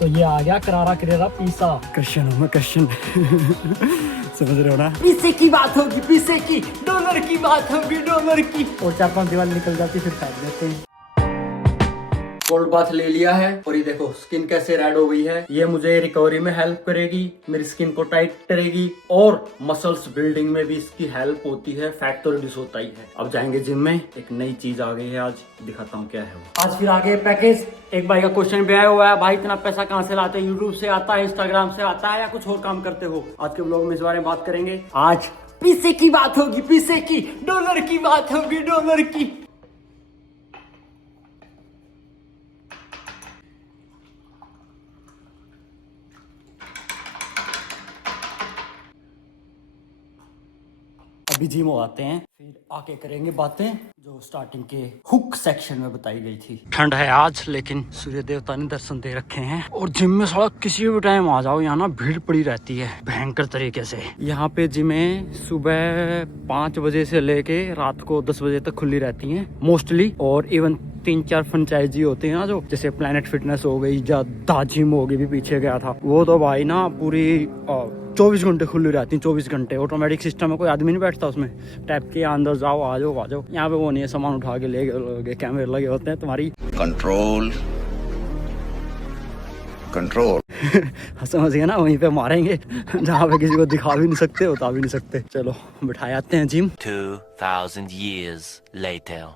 तो ये आ गया करारा करेरा पिज्जा। क्रिश्चियन हूँ मैं, क्रिश्चियन। समझ रहे हो ना? पिज्जे की बात होगी, पिज्जे की, डॉलर की बात होगी, डॉलर की। और 4-5 दीवार निकल जाती फिर फेंक देते हैं। कोल्ड बाथ ले लिया है और ये देखो स्किन कैसे रेड हो गई है। ये मुझे रिकवरी में हेल्प करेगी, मेरी स्किन को टाइट करेगी और मसल्स बिल्डिंग में भी इसकी हेल्प होती है। फैट तो रिड्यूस होता ही है। अब जाएंगे जिम में। एक नई चीज आ गई है, आज दिखाता हूँ क्या है वो। आज फिर आगे पैकेज। एक भाई का क्वेश्चन भी आया हुआ है, भाई इतना पैसा कहाँ से लाते हैं? यूट्यूब से आता है, इंस्टाग्राम से आता है या कुछ और काम करते हो? आज के ब्लॉग में इस बारे में बात करेंगे। आज पैसे की बात होगी, पैसे की, डॉलर की बात होगी, डॉलर की। अभी जिम आते हैं, फिर आके करेंगे बातें जो स्टार्टिंग के हुक सेक्शन में बताई गई थी। ठंड है आज, लेकिन सूर्य देवता ने दर्शन दे रखे हैं। और जिम में साला किसी भी टाइम आ जाओ, यहाँ ना भीड़ पड़ी रहती है भयंकर तरीके से। यहाँ पे जिमें सुबह 5 बजे से लेके रात को 10 बजे तक खुली रहती हैं मोस्टली। और इवन 3-4 फ्रेंचाइजी होते हैं ना, जो जैसे प्लेनेट फिटनेस हो गई या दा जिम हो गई, भी पीछे गया था वो, तो भाई ना पूरी 24 घंटे खुली रहती है। 24 घंटे ऑटोमेटिक सिस्टम है, कोई आदमी नहीं बैठता उसमें। टैप के अंदर जाओ, आ जाओ, आ जाओ। यहाँ पे वो नहीं है, सामान उठा के ले गए, कैमरे लगे होते हैं तुम्हारी। Control control. समझ गया ना? वहीं पे मारेंगे जहाँ पे किसी को दिखा भी नहीं सकते, बता भी नहीं सकते। चलो बिठाए आते हैं जिम। 2000 years later.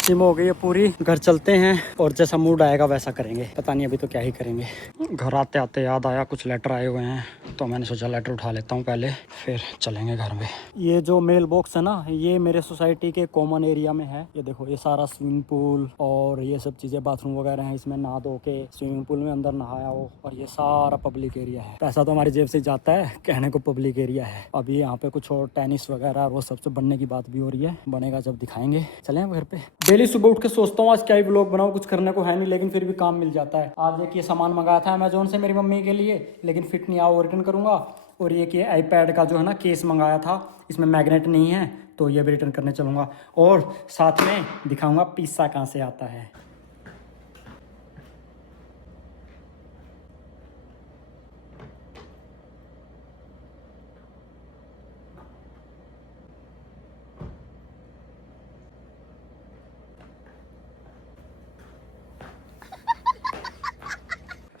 जिम हो गई है पूरी, घर चलते हैं और जैसा मूड आएगा वैसा करेंगे। पता नहीं अभी तो क्या ही करेंगे। घर आते आते याद आया कुछ लेटर आए हुए हैं, तो मैंने सोचा लेटर उठा लेता हूँ पहले, फिर चलेंगे घर में। ये जो मेल बॉक्स है ना, ये मेरे सोसाइटी के कॉमन एरिया में है। ये देखो, ये सारा स्विमिंग पूल और ये सब चीज़ें, बाथरूम वगैरह हैं। इसमें नहा धो के स्विमिंग पूल में अंदर नहाया हो। और ये सारा पब्लिक एरिया है। पैसा तो हमारी जेब से जाता है, कहने को पब्लिक एरिया है। अभी यहाँ पे कुछ और टेनिस वगैरह और वो सबसे बनने की बात भी हो रही है। बनेगा जब दिखाएंगे। चलें घर पे। डेली सुबह उठ के सोचता हूँ आज क्या ही ब्लॉग बनाऊँ, कुछ करने को है नहीं, लेकिन फिर भी काम मिल जाता है। आज एक ये सामान मंगाया था अमेजोन से मेरी मम्मी के लिए, लेकिन फिट नहीं आया, वो रिटर्न करूँगा। और ये कि आईपैड का जो है ना केस मंगाया था, इसमें मैग्नेट नहीं है, तो ये भी रिटर्न करने चलूँगा। और साथ में दिखाऊँगा पिज्जा कहाँ से आता है।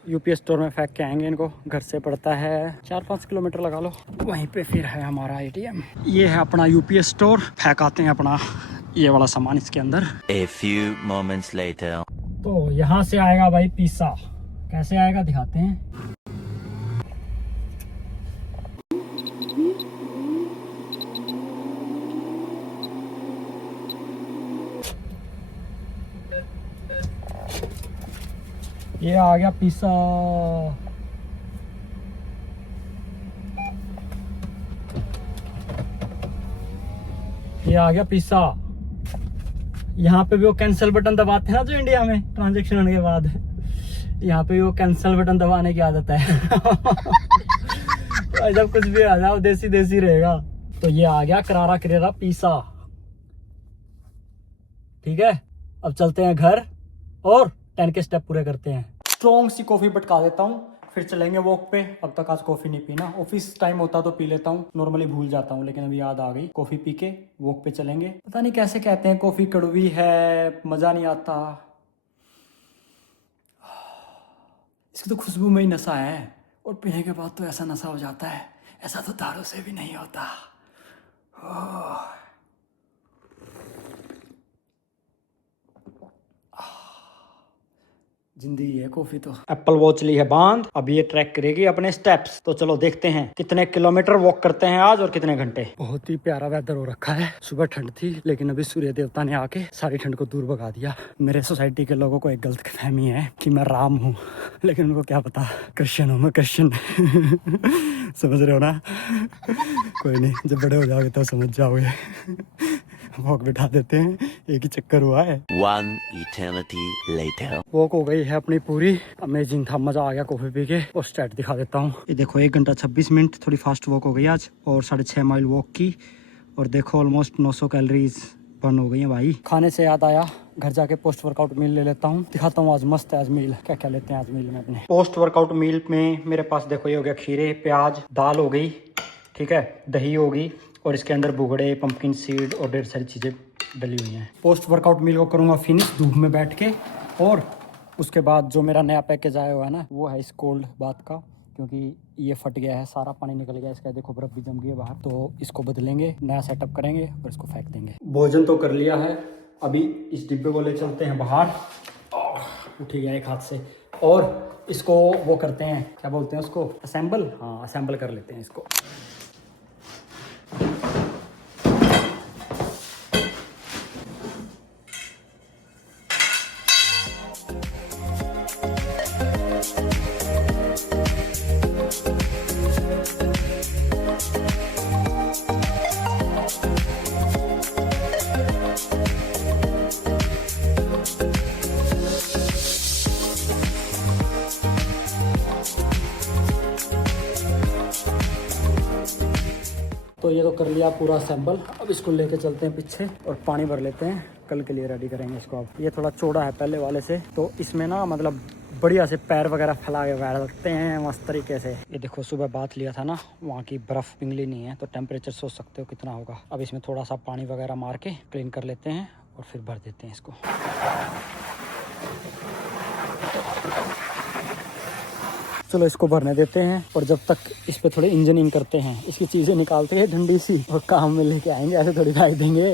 यूपीएस स्टोर में फेंक के आएंगे इनको। घर से पड़ता है 4-5 किलोमीटर लगा लो। वहीं पे फिर है हमारा एटीएम। ये है अपना यूपीएस स्टोर। फेंक आते हैं अपना ये वाला सामान इसके अंदर। A few moments later. तो यहाँ से आएगा भाई पिज्जा। कैसे आएगा दिखाते हैं। ये आ गया पिज्जा। ये आ गया पिज्जा। यहाँ पे भी वो कैंसिल बटन दबाते हैं ना, जो इंडिया में ट्रांजैक्शन होने के बाद, यहाँ पे भी वो कैंसिल बटन दबाने की आदत है। तो जब कुछ भी आ जाओ, देसी देसी रहेगा। तो ये आ गया करारा करेरा पिज्जा। ठीक है, अब चलते हैं घर और 10 के स्टेप पूरे करते हैं। स्ट्रॉन्ग सी कॉफी बटका देता हूँ, फिर चलेंगे वॉक पे। अब तक आज कॉफी नहीं पीना। ऑफिस टाइम होता तो पी लेता हूँ, नॉर्मली भूल जाता हूँ, लेकिन अभी याद आ गई। कॉफी पी के वॉक पे चलेंगे। पता नहीं कैसे कहते हैं, कॉफी कड़वी है, मजा नहीं आता। इसकी तो खुशबू में ही नशा है, और पीने के बाद तो ऐसा नशा हो जाता है, ऐसा तो दारू से भी नहीं होता। जिंदगी है कॉफी तो। एप्पल वॉच ली है बांध, अब ये ट्रैक करेगी अपने स्टेप्स। तो चलो देखते हैं कितने किलोमीटर वॉक करते हैं आज और कितने घंटे। बहुत ही प्यारा वेदर हो रखा है। सुबह ठंड थी, लेकिन अभी सूर्य देवता ने आके सारी ठंड को दूर भगा दिया। मेरे सोसाइटी के लोगों को एक गलतफहमी है कि मैं राम हूँ, लेकिन उनको क्या पता क्रिश्चियन हूँ मैं, क्रिश्चियन। समझ रहे हो ना? कोई नहीं, जब बड़े हो जाओगे तो समझ जाओगे। वॉक बिठा देते हैं। एक ही चक्कर हुआ है। One eternity later. वॉक हो गई है अपनी पूरी। अमेजिंग था, मजा आ गया कॉफी पी के। और स्टैट दिखा देता हूँ। ये देखो 1 घंटा 26 मिनट, थोड़ी फास्ट वॉक हो गई आज और 6.5 माइल वॉक की। और देखो ऑलमोस्ट 900 कैलोरीज बर्न हो गई है भाई। खाने से याद आया, घर जाके पोस्ट वर्कआउट मील ले लेता हूँ, दिखाता हूँ आज मस्त है आज मील। क्या क्या लेते हैं आज मील में अपने। पोस्ट वर्कआउट मील में मेरे पास देखो ये हो गया खीरे, प्याज, दाल हो गई, ठीक है, दही होगी और इसके अंदर बुगड़े, पंपकिन सीड और ढेर सारी चीज़ें डली हुई हैं। पोस्ट वर्कआउट मील को करूँगा फिनिश धूप में बैठ के। और उसके बाद जो मेरा नया पैकेज आया हुआ है ना, वो है इस कोल्ड बाथ का, क्योंकि ये फट गया है, सारा पानी निकल गया इसका। देखो बर्फ भी जम गई है बाहर, तो इसको बदलेंगे, नया सेटअप करेंगे और इसको फेंक देंगे। भोजन तो कर लिया है, अभी इस डिब्बे को ले चलते हैं बाहर। उठ गया एक हाथ से। और इसको वो करते हैं, क्या बोलते हैं उसको, असेंबल। हाँ असेंबल कर लेते हैं इसको। तो ये तो कर लिया पूरा असेंबल। अब इसको लेके चलते हैं पीछे और पानी भर लेते हैं, कल के लिए रेडी करेंगे इसको। अब ये थोड़ा चौड़ा है पहले वाले से, तो इसमें ना मतलब बढ़िया से पैर वगैरह फैला के बैठ सकते हैं मस्त तरीके से। ये देखो सुबह बात लिया था ना, वहाँ की बर्फ़ पिघली नहीं है, तो टेम्परेचर सोच सकते हो कितना होगा। अब इसमें थोड़ा सा पानी वगैरह मार के क्लीन कर लेते हैं और फिर भर देते हैं इसको। चलो इसको भरने देते हैं और जब तक इस पे थोड़े इंजीनियरिंग करते हैं, इसकी चीज़ें निकालते हैं ठंडी सी और काम में लेके आएंगे, ऐसे थोड़ी खाई देंगे।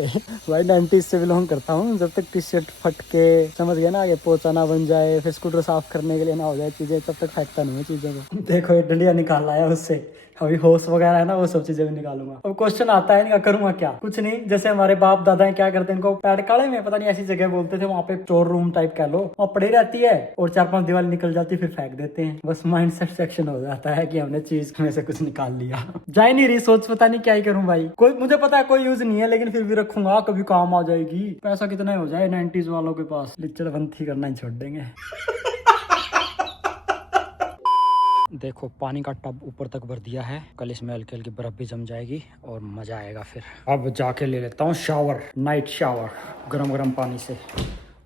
भाई 90s से बिलोंग करता हूँ, जब तक टी शर्ट फट के समझ गया ना, ये पोचा ना बन जाए, फिर स्कूटर साफ करने के लिए ना हो जाए चीज़ें, तब तक फेंकता नहीं है चीज़ों को। देखो ये डंडिया निकाल लाया उससे, अभी होश वगैरह है ना, वो सब चीजें भी निकालूंगा। अब क्वेश्चन आता है इनका, करूंगा क्या? कुछ नहीं, जैसे हमारे बाप दादा क्या करते हैं, इनको पैड़काले में पता नहीं ऐसी जगह बोलते थे, वहाँ पे स्टोर रूम टाइप कह लो, वहाँ पड़ी रहती है और 4-5 दीवार निकल जाती है, फिर फेंक देते हैं। बस माइंड सेटिस्फेक्शन हो जाता है कि हमने चीज में से कुछ निकाल लिया। जा ही नहीं रही सोच, पता नहीं क्या ही करूँ भाई। कोई मुझे पता है कोई यूज नहीं है, लेकिन फिर भी रखूंगा, कभी काम आ जाएगी। पैसा कितना हो जाए 90s वालों के पास, लिचड़बंथी करना ही छोड़ देंगे। देखो पानी का टब ऊपर तक भर दिया है, कल इसमें हल्की हल्की बर्फ भी जम जाएगी और मजा आएगा। फिर अब जाके ले लेता हूँ शावर, नाइट शावर, गरम गरम पानी से,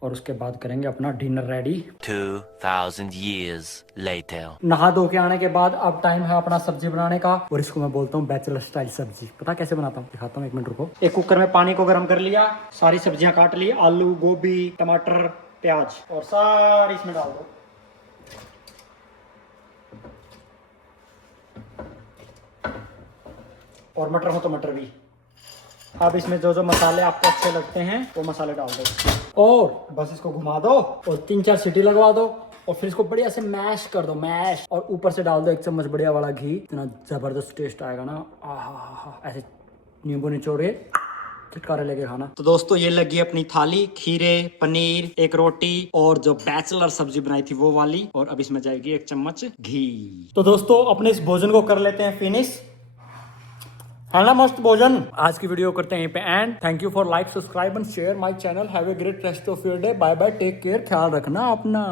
और उसके बाद करेंगे अपना डिनर रेडी। 2000 years later. नहा धो के आने के बाद अब टाइम है अपना सब्जी बनाने का, और इसको मैं बोलता हूँ बैचलर स्टाइल सब्जी। पता कैसे बनाता हूँ, दिखाता हूँ, 1 मिनट रुको। एक कुकर में पानी को गर्म कर लिया, सारी सब्जियां काट ली, आलू, गोभी, टमाटर, प्याज, और सारी इसमें डाल दो। और मटर हो तो मटर भी। अब इसमें जो जो मसाले आपको अच्छे लगते हैं वो मसाले डाल दो और बस इसको घुमा दो और 3-4 सीटी लगवा दो और फिर इसको बढ़िया से मैश कर दो, मैश। और ऊपर से डाल दो 1 चम्मच बढ़िया वाला घी, इतना जबरदस्त टेस्ट आएगा ना, आहा। ऐसे नींबू निचोड़ के छुटकारे लेके खाना। तो दोस्तों ये लगी अपनी थाली, खीरे, पनीर, एक रोटी और जो बैचलर सब्जी बनाई थी वो वाली, और अब इसमें जाएगी 1 चम्मच घी। तो दोस्तों अपने इस भोजन को कर लेते हैं फिनिश, है ना मस्त भोजन। आज की वीडियो करते हैं यहीं पे end. Thank you for like, subscribe and share my channel. Have a great rest of your day. Bye bye, take care, ख्याल रखना अपना।